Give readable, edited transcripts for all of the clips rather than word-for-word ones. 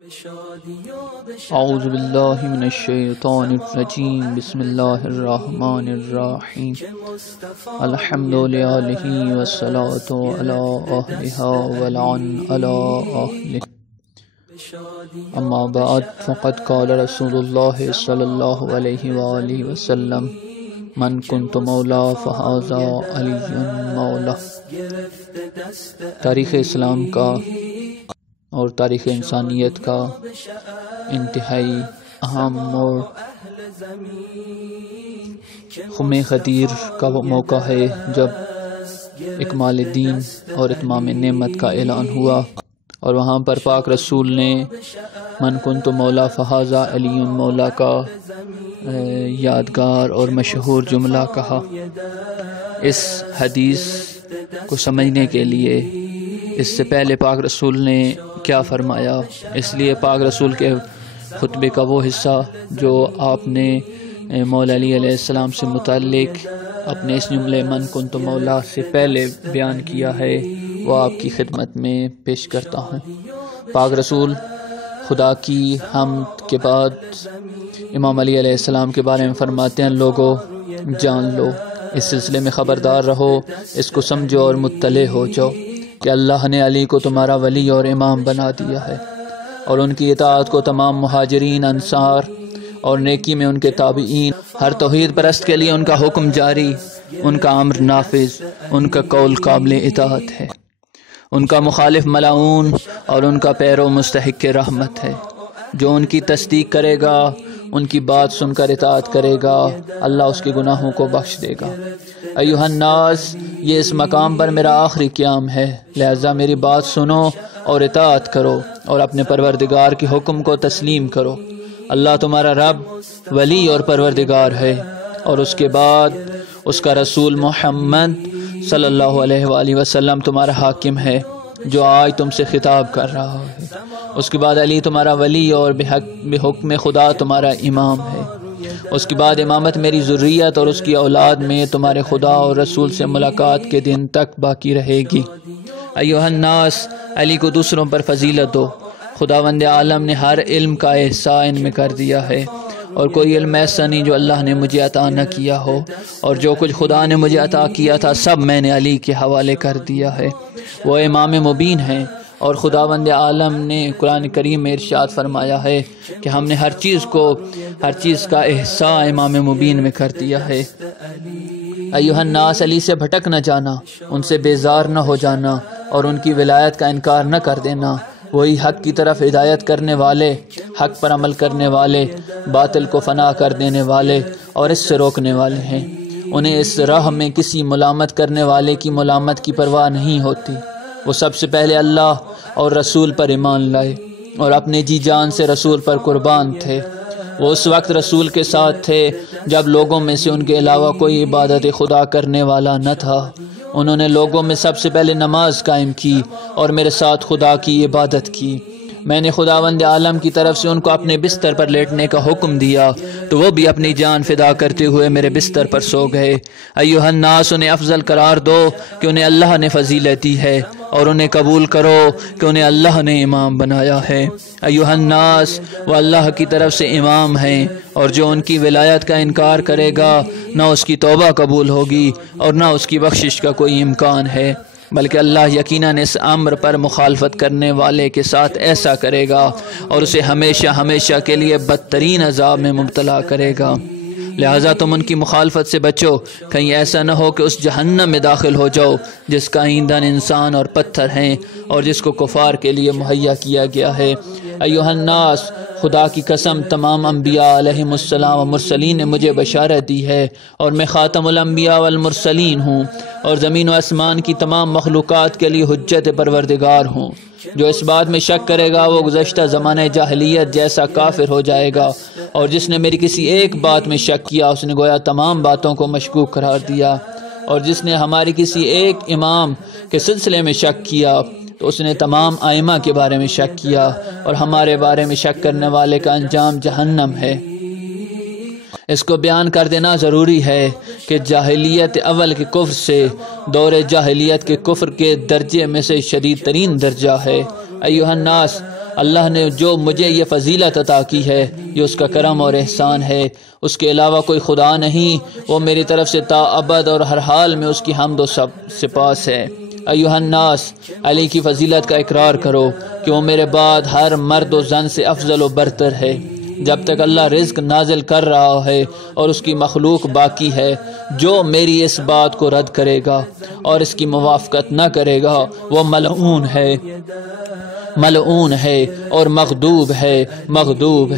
اعوذ باللہ من الشیطان الرجیم بسم اللہ الرحمن الرحیم الحمد للہ والصلاة علی اہلہا والعن علی اہلہ اما بعد فقد قال رسول اللہ صلی اللہ علیہ وآلہ وسلم من کنت مولا فہذا علی مولا۔ تاریخ اسلام کا اور تاریخ انسانیت کا انتہائی اہم موڑ خم خدیر کا وہ موقع ہے جب اکمال دین اور اتمام نعمت کا اعلان ہوا، اور وہاں پر پاک رسول نے من کنت مولا فہذا علی مولا کا یادگار اور مشہور جملہ کہا۔ اس حدیث کو سمجھنے کے لیے اس سے پہلے پاک رسول نے کیا فرمایا، اس لیے پاک رسول کے خطبے کا وہ حصہ جو آپ نے مولا علی علیہ السلام سے متعلق اپنے اس جملے من کنت مولا سے پہلے بیان کیا ہے، وہ آپ کی خدمت میں پیش کرتا ہوں۔ پاک رسول خدا کی حمد کے بعد امام علی علیہ السلام کے بارے میں فرماتے ہیں، لوگوں جان لو، اس سلسلے میں خبردار رہو، اس کو سمجھو اور مطلع ہو جاؤ کہ اللہ نے علی کو تمہارا ولی اور امام بنا دیا ہے، اور ان کی اطاعت کو تمام مہاجرین، انصار اور نیکی میں ان کے تابعین، ہر توحید پرست کے لیے ان کا حکم جاری، ان کا امر نافذ، ان کا قول قابل اطاعت ہے، ان کا مخالف ملعون اور ان کا پیرو مستحق رحمت ہے۔ جو ان کی تصدیق کرے گا، ان کی بات سن کر اطاعت کرے گا، اللہ اس کے گناہوں کو بخش دے گا۔ ایھا الناس، یہ اس مقام پر میرا آخری قیام ہے، لہذا میری بات سنو اور اطاعت کرو اور اپنے پروردگار کے حکم کو تسلیم کرو۔ اللہ تمہارا رب، ولی اور پروردگار ہے، اور اس کے بعد اس کا رسول محمد صلی اللہ علیہ وآلہ وسلم تمہارا حاکم ہے جو آج تم سے خطاب کر رہا ہے۔ اس کے بعد علی تمہارا ولی اور بحکم خدا تمہارا امام ہے۔ اس کے بعد امامت میری ذریت اور اس کی اولاد میں تمہارے خدا اور رسول سے ملاقات کے دن تک باقی رہے گی۔ ایھا الناس، علی کو دوسروں پر فضیلت دو۔ خداوند عالم نے ہر علم کا احساء ان میں کر دیا ہے، اور کوئی علم ایسا نہیں جو اللہ نے مجھے عطا نہ کیا ہو، اور جو کچھ خدا نے مجھے عطا کیا تھا سب میں نے علی کے حوالے کر دیا ہے۔ وہ امام مبین ہیں، اور خداوند عالم نے قرآن کریم میں ارشاد فرمایا ہے کہ ہم نے ہر چیز کا احساء امام مبین میں کر دیا ہے۔ ایھا الناس، علی سے بھٹک نہ جانا، ان سے بیزار نہ ہو جانا، اور ان کی ولایت کا انکار نہ کر دینا۔ وہی حق کی طرف ہدایت کرنے والے، حق پر عمل کرنے والے، باطل کو فنا کر دینے والے اور اس سے روکنے والے ہیں۔ انہیں اس راہ میں کسی ملامت کرنے والے کی ملامت کی پرواہ نہیں ہوتی۔ وہ سب سے پہلے اللہ اور رسول پر ایمان لائے اور اپنے جی جان سے رسول پر قربان تھے۔ وہ اس وقت رسول کے ساتھ تھے جب لوگوں میں سے ان کے علاوہ کوئی عبادت خدا کرنے والا نہ تھا۔ انہوں نے لوگوں میں سب سے پہلے نماز قائم کی اور میرے ساتھ خدا کی عبادت کی۔ میں نے خداوند عالم کی طرف سے ان کو اپنے بستر پر لیٹنے کا حکم دیا تو وہ بھی اپنی جان فدا کرتے ہوئے میرے بستر پر سو گئے۔ ایھا الناس، انہیں افضل قرار دو کہ انہیں اللہ نے فضیلت دی ہے، اور انہیں قبول کرو کہ انہیں اللہ نے امام بنایا ہے۔ ایھا الناس، وہ اللہ کی طرف سے امام ہیں، اور جو ان کی ولایت کا انکار کرے گا نہ اس کی توبہ قبول ہوگی اور نہ اس کی بخشش کا کوئی امکان ہے، بلکہ اللہ یقیناً اس امر پر مخالفت کرنے والے کے ساتھ ایسا کرے گا اور اسے ہمیشہ ہمیشہ کے لیے بدترین عذاب میں مبتلا کرے گا۔ لہٰذا تم ان کی مخالفت سے بچو، کہیں ایسا نہ ہو کہ اس جہنم میں داخل ہو جاؤ جس کا ایندھن انسان اور پتھر ہیں اور جس کو کفار کے لیے مہیا کیا گیا ہے۔ ایھا الناس، خدا کی قسم، تمام انبیاء علیہم السلام و مرسلین نے مجھے بشارت دی ہے، اور میں خاتم الانبیاء والمرسلین ہوں، اور زمین و آسمان کی تمام مخلوقات کے لیے حجت پروردگار ہوں۔ جو اس بات میں شک کرے گا وہ گزشتہ زمانہ جاہلیت جیسا کافر ہو جائے گا، اور جس نے میری کسی ایک بات میں شک کیا اس نے گویا تمام باتوں کو مشکوک قرار دیا، اور جس نے ہماری کسی ایک امام کے سلسلے میں شک کیا تو اس نے تمام ائمہ کے بارے میں شک کیا، اور ہمارے بارے میں شک کرنے والے کا انجام جہنم ہے۔ اس کو بیان کر دینا ضروری ہے کہ جاہلیت اول کے کفر سے دور جاہلیت کے کفر کے درجے میں سے شدید ترین درجہ ہے۔ ایھا الناس، اللہ نے جو مجھے یہ فضیلت عطا کی ہے یہ اس کا کرم اور احسان ہے، اس کے علاوہ کوئی خدا نہیں، وہ میری طرف سے تا ابد اور ہر حال میں اس کی حمد و سپاس ہے۔ ایھا الناس، علی کی فضیلت کا اقرار کرو کہ وہ میرے بعد ہر مرد و زن سے افضل و برتر ہے۔ جب تک اللہ رزق نازل کر رہا ہے اور اس کی مخلوق باقی ہے، جو میری اس بات کو رد کرے گا اور اس کی موافقت نہ کرے گا وہ ملعون ہے، ملعون ہے اور مغضوب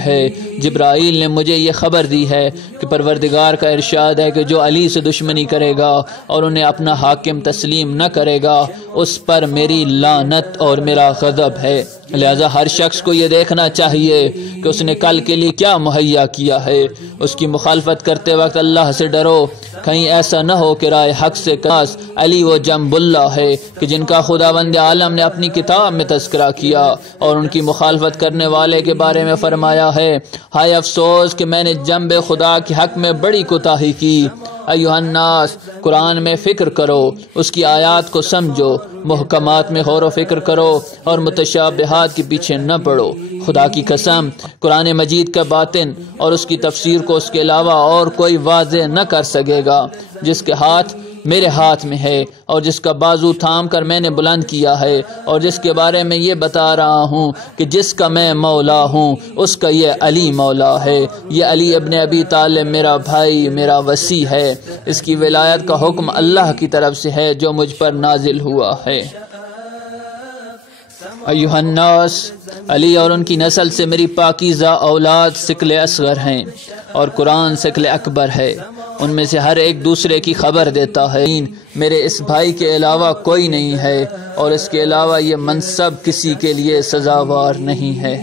ہے۔ جبرائیل نے مجھے یہ خبر دی ہے کہ پروردگار کا ارشاد ہے کہ جو علی سے دشمنی کرے گا اور انہیں اپنا حاکم تسلیم نہ کرے گا اس پر میری لعنت اور میرا غضب ہے۔ لہذا ہر شخص کو یہ دیکھنا چاہیے کہ اس نے کل کے لیے کیا مہیا کیا ہے۔ اس کی مخالفت کرتے وقت اللہ سے ڈرو، کہیں ایسا نہ ہو کہ رائے حق سے کاس علی و جنب اللہ ہے کہ جن کا خداوند عالم نے اپنی کتاب میں تذکرہ کیا اور ان کی مخالفت کرنے والے کے بارے میں فرمایا ہے، ہائے افسوس کہ میں نے جنب خدا کے حق میں بڑی کوتاہی کی۔ ایھا الناس، قرآن میں فکر کرو، اس کی آیات کو سمجھو، محکمات میں غور و فکر کرو اور متشابہات کے پیچھے نہ پڑو۔ خدا کی قسم، قرآن مجید کا باطن اور اس کی تفسیر کو اس کے علاوہ اور کوئی واضح نہ کر سکے گا۔ جس کے ہاتھ میرے ہاتھ میں ہے اور جس کا بازو تھام کر میں نے بلند کیا ہے اور جس کے بارے میں یہ بتا رہا ہوں کہ جس کا میں مولا ہوں اس کا یہ علی مولا ہے۔ یہ علی ابن ابی طالب میرا بھائی، میرا وصی ہے۔ اس کی ولایت کا حکم اللہ کی طرف سے ہے جو مجھ پر نازل ہوا ہے۔ ایھا الناس، علی اور ان کی نسل سے میری پاکیزہ اولاد ثقل اصغر ہیں اور قرآن ثقل اکبر ہے، ان میں سے ہر ایک دوسرے کی خبر دیتا ہے۔ میرے اس بھائی کے علاوہ کوئی نہیں ہے اور اس کے علاوہ یہ منصب کسی کے لیے سزاوار نہیں ہے۔